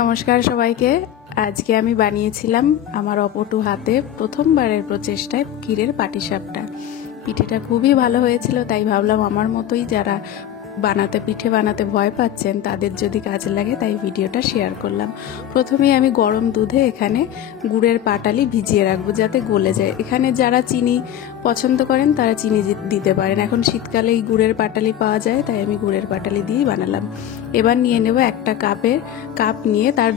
নমস্কার সবাইকে। আজকে আমি বানিয়েছিলাম আমার অপটু হাতে প্রথমবারের প্রচেষ্টায় ক্ষীরের পাটিসাপটা। পিঠেটা খুবই ভালো হয়েছিল, তাই ভাবলাম আমার মতোই যারা পিঠে বানাতে ভয় পাচ্ছেন তাদের যদি কাজে লাগে, তাই ভিডিওটা শেয়ার করলাম। প্রথমেই আমি গরম দুধে এখানে গুড়ের পাটালি ভিজিয়ে রাখবো যাতে গলে যায়। এখানে যারা চিনি পছন্দ করেন তারা চিনি দিতে পারেন। এখন শীতকালে এই গুড়ের পাটালি পাওয়া যায়, তাই আমি গুড়ের পাটালি দিয়েই বানালাম। এবার নিয়ে নেব একটা কাপ নিয়ে তার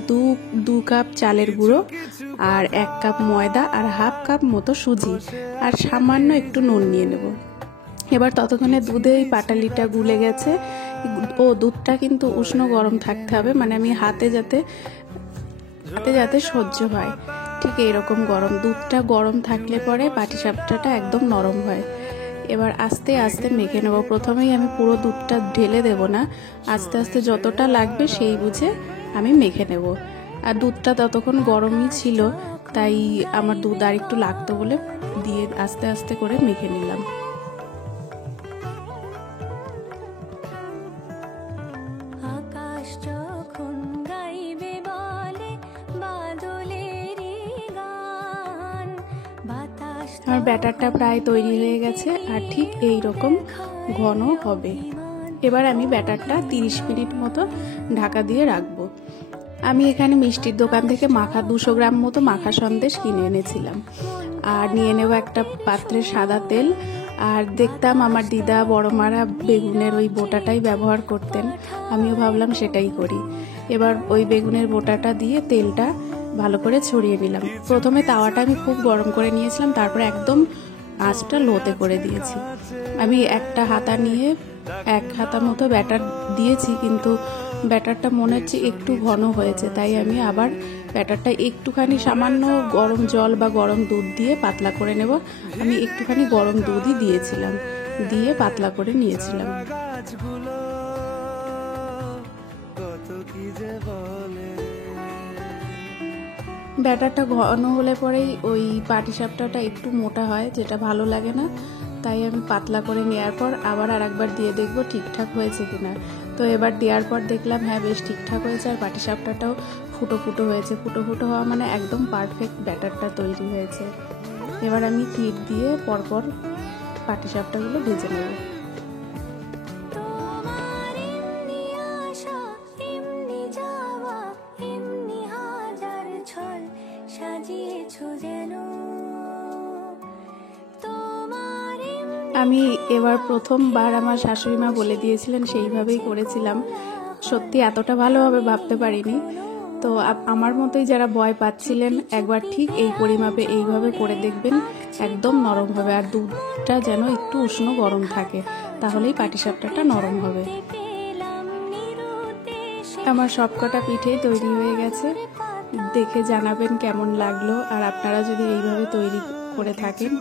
দু কাপ চালের গুঁড়ো আর 1 কাপ ময়দা আর হাফ কাপ মতো সুজি আর সামান্য একটু নুন নিয়ে নেব। এবার ততক্ষণে দুধে এই পাটালিটা গুলে গেছে। দুধটা কিন্তু উষ্ণ গরম থাকতে হবে, মানে আমি হাতে যাতে সহ্য হয়, ঠিক এইরকম গরম। দুধটা গরম থাকলে পরে পাটিসাপটাটা একদম নরম হয়। এবার আস্তে আস্তে মেখে নেব। প্রথমেই আমি পুরো দুধটা ঢেলে দেব না, আস্তে আস্তে যতটা লাগবে সেই বুঝে আমি মেখে নেব। আর দুধটা ততক্ষণ গরমই ছিল, তাই আমার দুধ আর একটু লাগতো বলে দিয়ে আস্তে আস্তে করে মেখে নিলাম। আমার ব্যাটারটা প্রায় তৈরি হয়ে গেছে আর ঠিক এই রকম ঘন হবে। এবার আমি ব্যাটারটা 30 মিনিট মতো ঢাকা দিয়ে রাখবো। আমি এখানে মিষ্টির দোকান থেকে 200 গ্রাম মতো মাখা সন্দেশ কিনে এনেছিলাম। আর নিয়ে নেব একটা পাত্রে সাদা তেল। আর দেখতাম আমার দিদা বড় মারা বেগুনের ওই বোটাটাই ব্যবহার করতেন, আমিও ভাবলাম সেটাই করি। এবার ওই বেগুনের বোটাটা দিয়ে তেলটা ভালো করে ছড়িয়ে নিলাম। প্রথমে তাওয়াটা আমি খুব গরম করে নিয়েছিলাম, তারপরে একদম আঁচটা লোতে করে দিয়েছি। আমি একটা হাতা নিয়ে 1 হাতা মতো ব্যাটার দিয়েছি, কিন্তু ব্যাটারটা মনে হচ্ছে একটু ঘন হয়েছে, তাই আমি আবার ব্যাটারটা একটুখানি সামান্য গরম জল বা গরম দুধ দিয়ে পাতলা করে নেব। আমি একটুখানি গরম দুধই দিয়েছিলাম, দিয়ে পাতলা করে নিয়েছিলাম। ব্যাটারটা ঘন হলে পরেই ওই পাটিসাপটাটা একটু মোটা হয়, যেটা ভালো লাগে না, তাই আমি পাতলা করে নেওয়ার পর আবার আরেকবার দিয়ে দেখবো ঠিকঠাক হয়েছে কিনা। তো এবার দেওয়ার পর দেখলাম হ্যাঁ বেশ ঠিকঠাক হয়েছে, আর পাটিসাপটাটাও ফুটো ফুটো হয়েছে। ফুটো ফুটো হওয়া মানে একদম পারফেক্ট ব্যাটারটা তৈরি হয়েছে। এবার আমি ক্ষীর দিয়ে পরপর পাটিসাপটাগুলো ভেজে নেব। আমি এবার প্রথমবার আমার শাশুড়ি মা বলে দিয়েছিলেন, সেইভাবেই করেছিলাম। সত্যি এতটা ভালোভাবে ভাবতে পারিনি। তো আমার মতোই যারা ভয় পাচ্ছিলেন একবার ঠিক এই পরিমাপে এইভাবে করে দেখবেন, একদম নরম হবে। আর দুধটা যেন একটু উষ্ণ গরম থাকে, তাহলেই পাটিসাপটাটা নরম হবে। আমার সবকটা পিঠেই তৈরি হয়ে গেছে। দেখে জানাবেন কেমন লাগলো। আর আপনারা যদি এইভাবে তৈরি করে থাকেন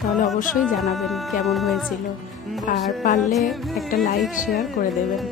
তাহলে অবশ্যই জানাবেন কেমন হয়েছিল। আর পারলে একটা লাইক শেয়ার করে দেবেন।